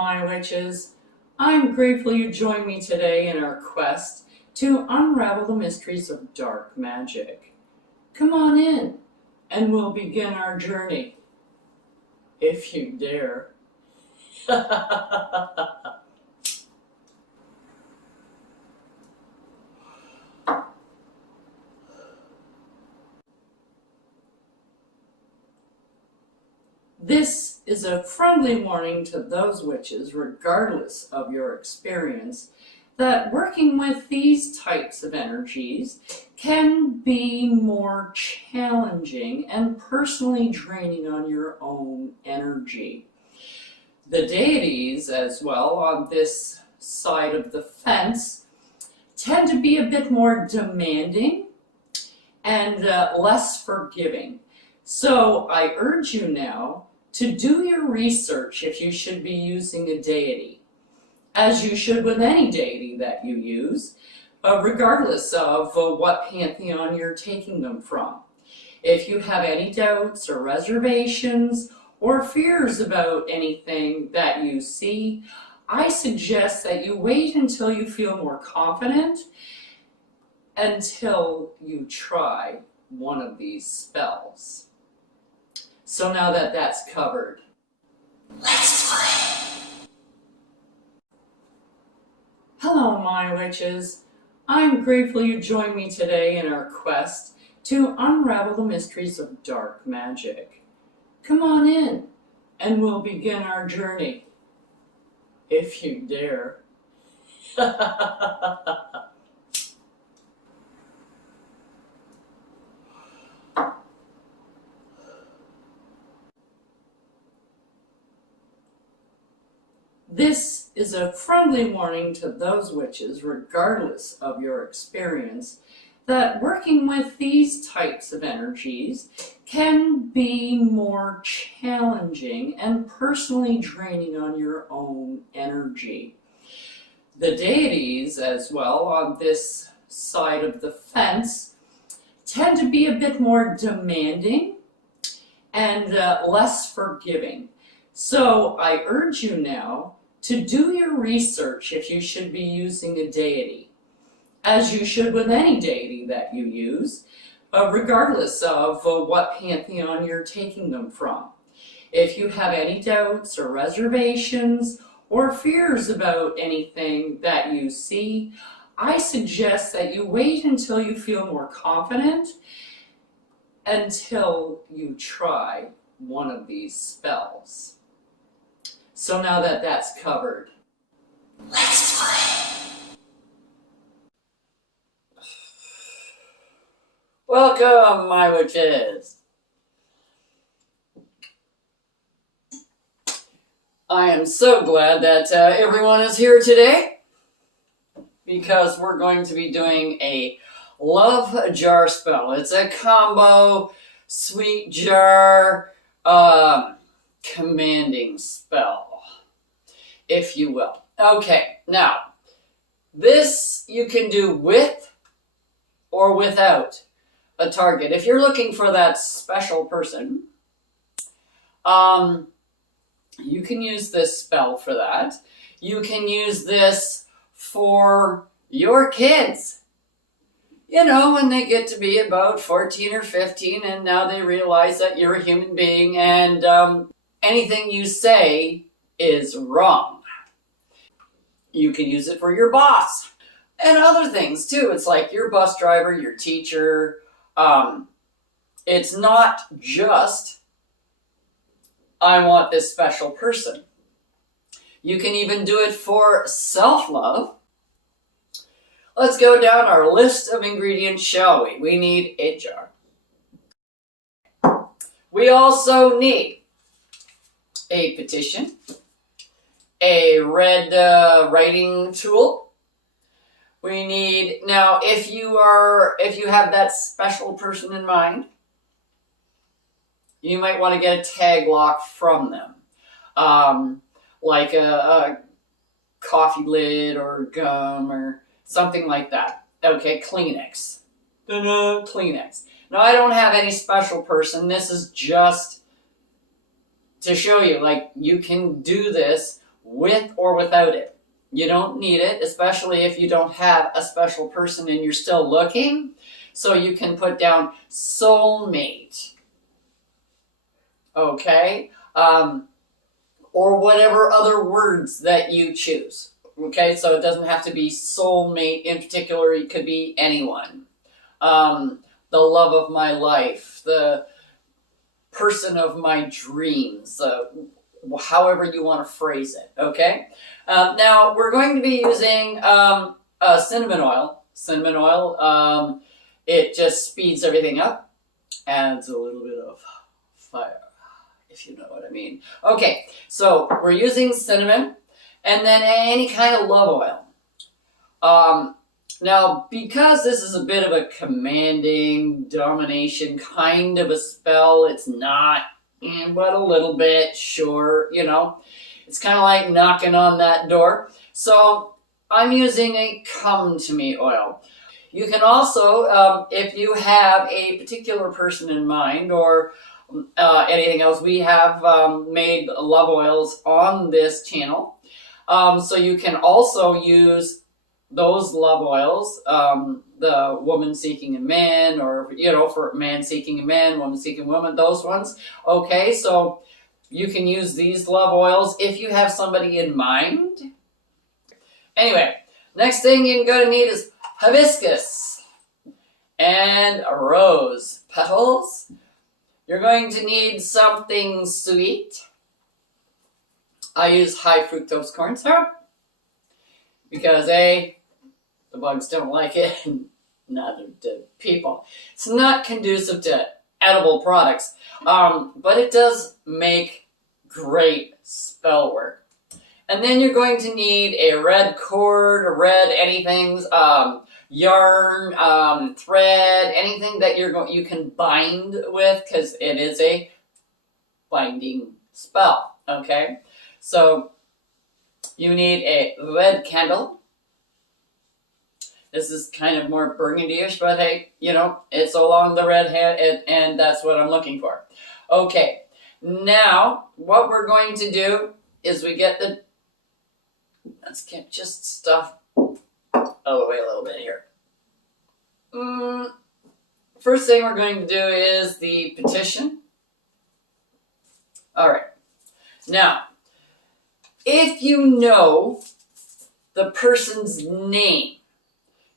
my witches. I'm grateful you joined me today in our quest to unravel the mysteries of dark magic. Come on in, and we'll begin our journey, if you dare. This is a friendly warning to those witches, regardless of your experience, that working with these types of energies can be more challenging and personally draining on your own energy. The deities, as well, on this side of the fence, tend to be a bit more demanding and less forgiving. So I urge you now to do your research if you should be using a deity, as you should with any deity that you use, regardless of what pantheon you're taking them from. If you have any doubts or reservations or fears about anything that you see, I suggest that you wait until you feel more confident until you try one of these spells. So now that that's covered, let's play! Hello, my witches. I'm grateful you joined me today in our quest to unravel the mysteries of dark magic. Come on in, and we'll begin our journey, if you dare. This is a friendly warning to those witches, regardless of your experience, that working with these types of energies can be more challenging and personally draining on your own energy. The deities, as well, on this side of the fence, tend to be a bit more demanding and less forgiving. So I urge you now to do your research if you should be using a deity, as you should with any deity that you use, regardless of what pantheon you're taking them from. If you have any doubts or reservations or fears about anything that you see, I suggest that you wait until you feel more confident until you try one of these spells. So now that that's covered, let's play! Welcome, my witches! I am so glad that everyone is here today, because we're going to be doing a love jar spell. It's a combo sweet jar commanding spell, if you will. Okay, now this you can do with or without a target. If you're looking for that special person, you can use this spell for that. You can use this for your kids. You know, when they get to be about 14 or 15 and now they realize that you're a human being and anything you say is wrong. You can use it for your boss and other things too. It's like your bus driver, your teacher. It's not just, I want this special person. You can even do it for self-love. Let's go down our list of ingredients, shall we? We need a jar. We also need a petition, a red writing tool. We need, now if you have that special person in mind, you might want to get a tag lock from them. Like a coffee lid or gum or something like that. Okay, Kleenex. Ta-da, Kleenex. Now, I don't have any special person. This is just to show you, like, you can do this with or without it. You don't need it, especially if you don't have a special person and you're still looking. So you can put down soulmate, okay? Or whatever other words that you choose, okay? So it doesn't have to be soulmate in particular. It could be anyone. The love of my life, the person of my dreams, however you want to phrase it, okay? Now, we're going to be using cinnamon oil. Cinnamon oil, it just speeds everything up, adds a little bit of fire, if you know what I mean. Okay, so we're using cinnamon, and then any kind of love oil. Now, because this is a bit of a commanding domination kind of a spell, it's not, but a little bit, sure, you know. It's kind of like knocking on that door. So I'm using a Come To Me oil. You can also, if you have a particular person in mind or anything else, we have made love oils on this channel. So you can also use those love oils, the woman seeking a man, or, you know, for man seeking a man, woman seeking woman, those ones. Okay, so you can use these love oils if you have somebody in mind. Anyway, next thing you're going to need is hibiscus and rose petals. You're going to need something sweet. I use high fructose corn syrup because the bugs don't like it, and neither do people. It's not conducive to edible products, but it does make great spell work. And then you're going to need a red cord, a red anything, yarn, thread, anything that you can bind with, because it is a binding spell, okay? So you need a red candle. This is kind of more burgundy-ish, but hey, you know, it's along the red head, and that's what I'm looking for. Okay, now what we're going to do is let's get just stuff out of the way a little bit here. First thing we're going to do is the petition. All right, now, if you know the person's name,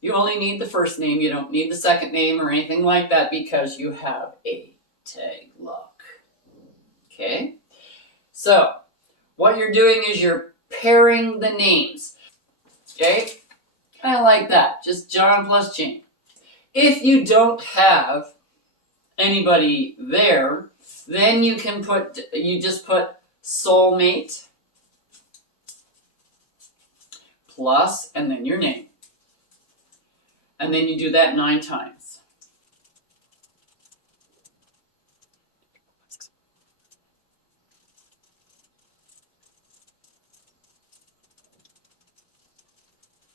you only need the first name. You don't need the second name or anything like that because you have a tag lock. Okay? So, what you're doing is you're pairing the names. Okay? Kind of like that. Just John plus Jane. If you don't have anybody there, then you just put soulmate plus and then your name. And then you do that 9 times.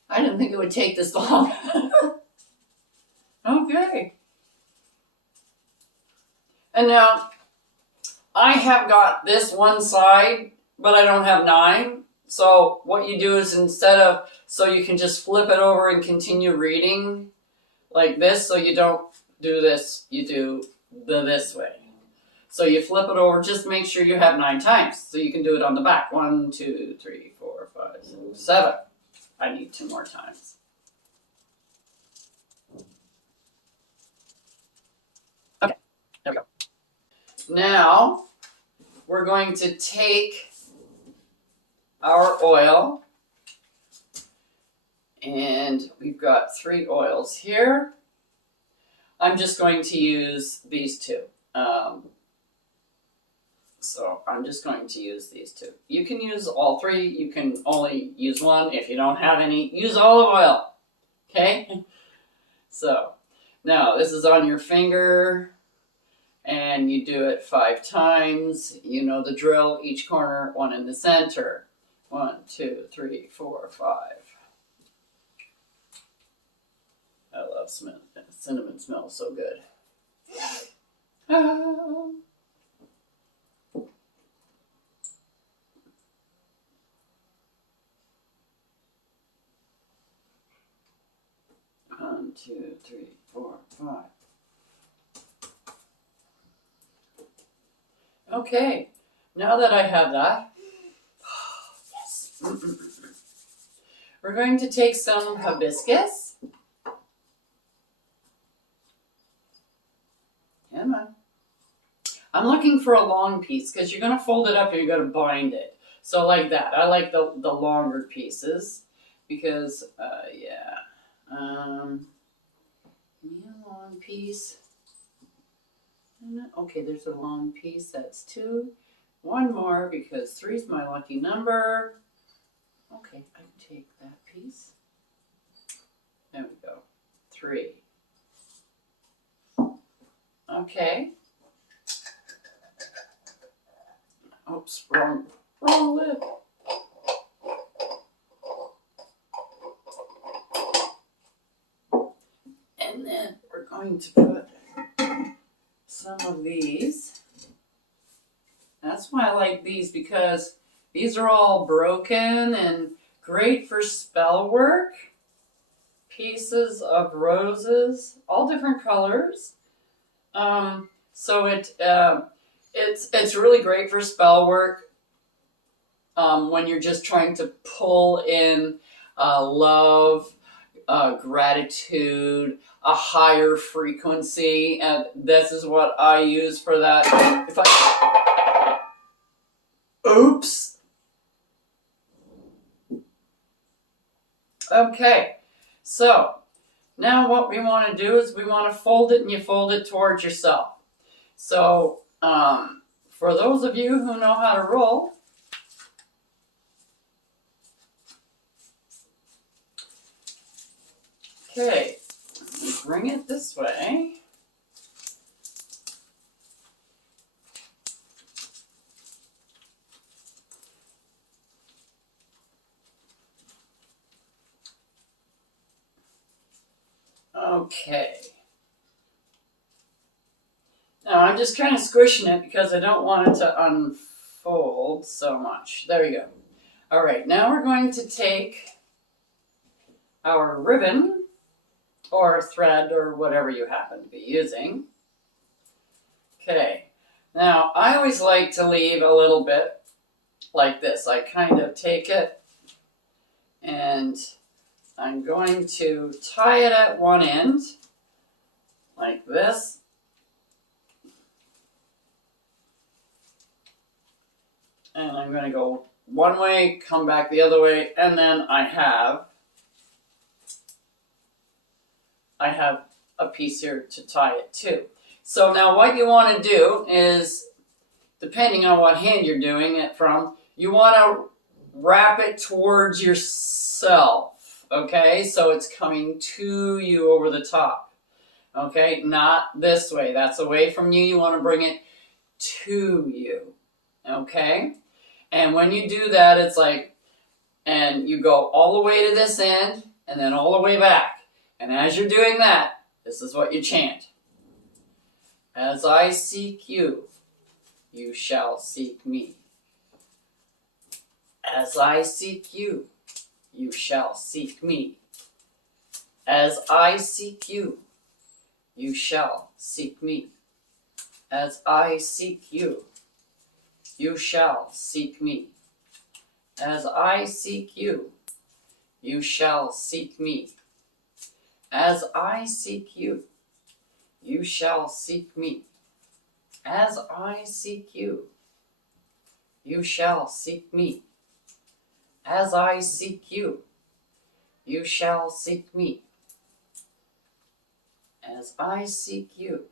I didn't think it would take this long. Okay. And now, I have got this one side, but I don't have 9. So what you do is so you can just flip it over and continue reading like this. So you don't do this, you do this way. So you flip it over, just make sure you have 9 times. So you can do it on the back. 1, 2, 3, 4, 5, 6, 7. I need 2 more times. Okay, there we go. Now, we're going to take our oil, and we've got 3 oils here. I'm just going to use these 2. So I'm just going to use these 2. You can use all 3. You can only use 1. If you don't have any, use olive oil. Okay? So now this is on your finger, and you do it 5 times. You know the drill. Each corner, 1 in the center. 1, 2, 3, 4, 5. I love cinnamon. Smells so good. 2, 3, 4, 5. Okay, now that I have that, yes. We're going to take some hibiscus. Come on. I'm looking for a long piece because you're going to fold it up and you're going to bind it. So like that. I like the longer pieces because, yeah. Give me a long piece. Okay, there's a long piece. That's 2. 1 more because 3 is my lucky number. Okay, I can take that piece. There we go. 3. Okay. Oops, wrong lid. And then we're going to put some of these. That's why I like these, because these are all broken and great for spell work. Pieces of roses, all different colors. So it's really great for spell work when you're just trying to pull in love, gratitude, a higher frequency, and this is what I use for that. Oops. Okay, so now what we want to do is we want to fold it, and you fold it towards yourself. So for those of you who know how to roll, okay, bring it this way. Okay. Now I'm just kind of squishing it because I don't want it to unfold so much. There we go. All right, now we're going to take our ribbon or thread or whatever you happen to be using. Okay, now I always like to leave a little bit like this. I kind of take it and I'm going to tie it at one end like this. And I'm going to go one way, come back the other way, and then I have a piece here to tie it to. So now what you want to do is, depending on what hand you're doing it from, you want to wrap it towards yourself, okay? So it's coming to you over the top, okay? Not this way. That's away from you. You want to bring it to you, okay? And when you do that, it's like, and you go all the way to this end, and then all the way back. And as you're doing that, this is what you chant. As I seek you, you shall seek me. As I seek you, you shall seek me. As I seek you, you shall seek me. As I seek you, you shall seek me. As I seek you, you shall seek me. As I seek you, you shall seek me. As I seek you, you shall seek me. As I seek you, you shall seek me. As I seek you,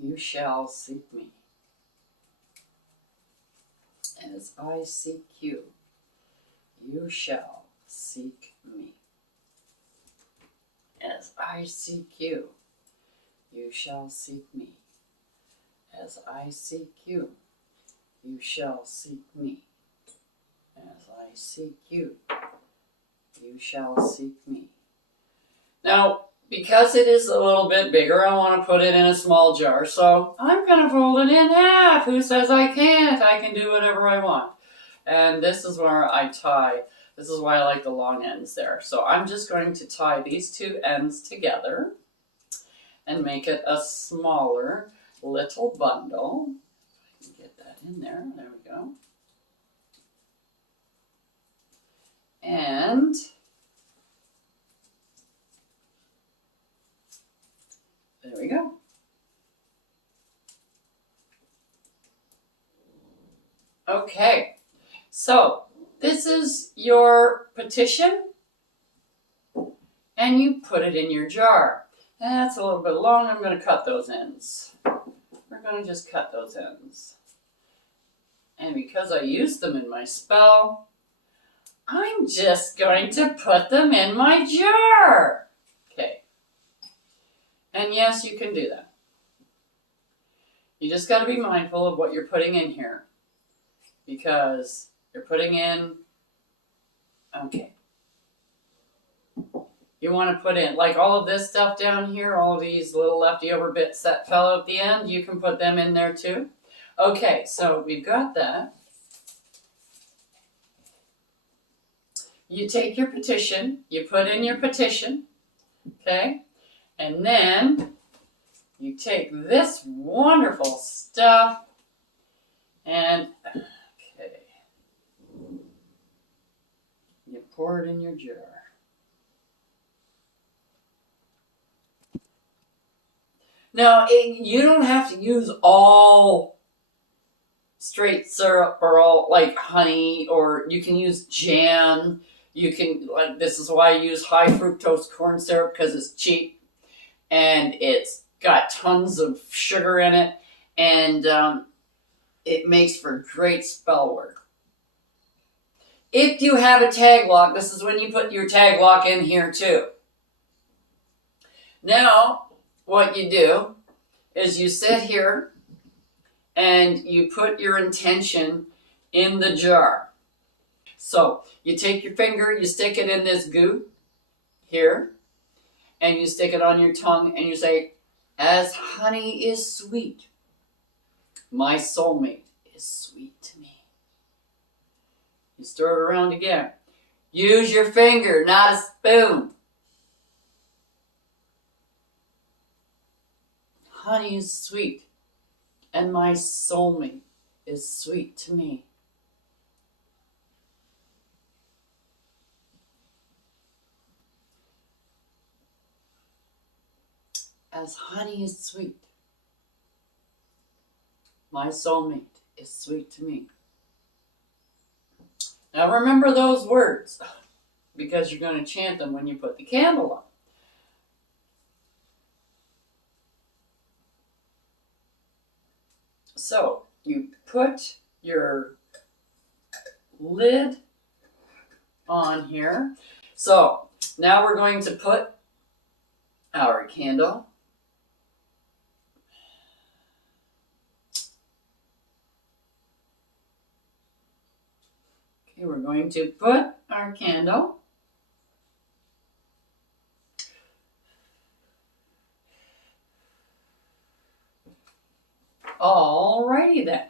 you shall seek me. As I seek you, you shall seek me. As I seek you, you shall seek me. As I seek you, you shall seek me. As I seek you, you shall seek me. Now, because it is a little bit bigger, I want to put it in a small jar, so I'm going to fold it in half. Who says I can't? I can do whatever I want. And this is where I tie This is why I like the long ends there. So I'm just going to tie these two ends together and make it a smaller little bundle. If I can get that in there. There we go. And there we go. Okay, so this is your petition, and you put it in your jar. That's a little bit long. I'm going to cut those ends. We're going to just cut those ends. And because I used them in my spell, I'm just going to put them in my jar. Okay. And yes, you can do that. You just got to be mindful of what you're putting in here. Because you're putting in, okay. You want to put in, like all of this stuff down here, all of these little leftover bits that fell out the end, you can put them in there too. Okay, so we've got that. You take your petition, you put in your petition, okay? And then you take this wonderful stuff and you pour it in your jar. Now, you don't have to use all straight syrup or all like honey, or you can use jam. You can, like, this is why I use high fructose corn syrup, because it's cheap and it's got tons of sugar in it, and it makes for great spell work. If you have a tag lock, this is when you put your tag lock in here too. Now, what you do is you sit here and you put your intention in the jar. So you take your finger, you stick it in this goo here, and you stick it on your tongue and you say, as honey is sweet, my soulmate is sweet to me. You stir it around again. Use your finger, not a spoon. Honey is sweet, and my soulmate is sweet to me. As honey is sweet, my soulmate is sweet to me. Now remember those words, because you're going to chant them when you put the candle on. So you put your lid on here. So now we're going to put our candle. Okay, we're going to put our candle. Alrighty then.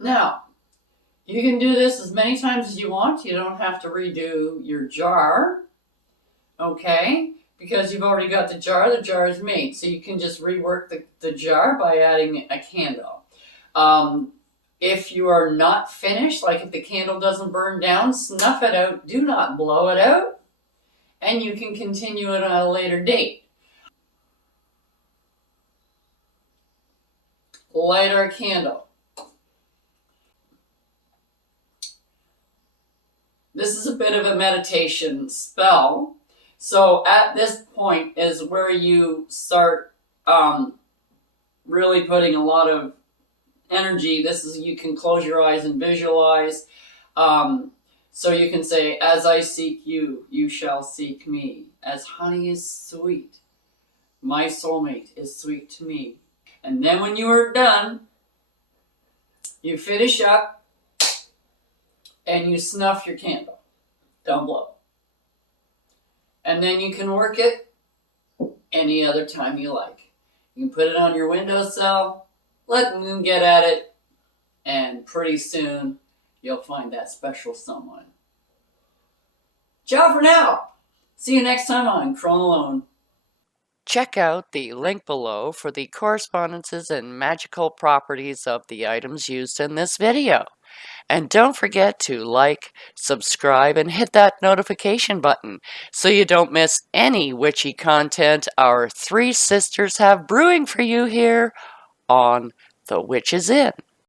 Now, you can do this as many times as you want. You don't have to redo your jar, okay? Because you've already got the jar is made. So you can just rework the jar by adding a candle. If you are not finished, like if the candle doesn't burn down, snuff it out. Do not blow it out. And you can continue it on a later date. Light our candle. This is a bit of a meditation spell. So at this point is where you start really putting a lot of energy. This is, you can close your eyes and visualize. So you can say, as I seek you, you shall seek me. As honey is sweet, my soulmate is sweet to me. And then when you are done, you finish up and you snuff your candle. Don't blow. And then you can work it any other time you like. You can put it on your windowsill, let the moon get at it, and pretty soon you'll find that special someone. Ciao for now. See you next time on Crone Alone. Check out the link below for the correspondences and magical properties of the items used in this video. And don't forget to like, subscribe, and hit that notification button so you don't miss any witchy content our three sisters have brewing for you here on The Witch's Inn.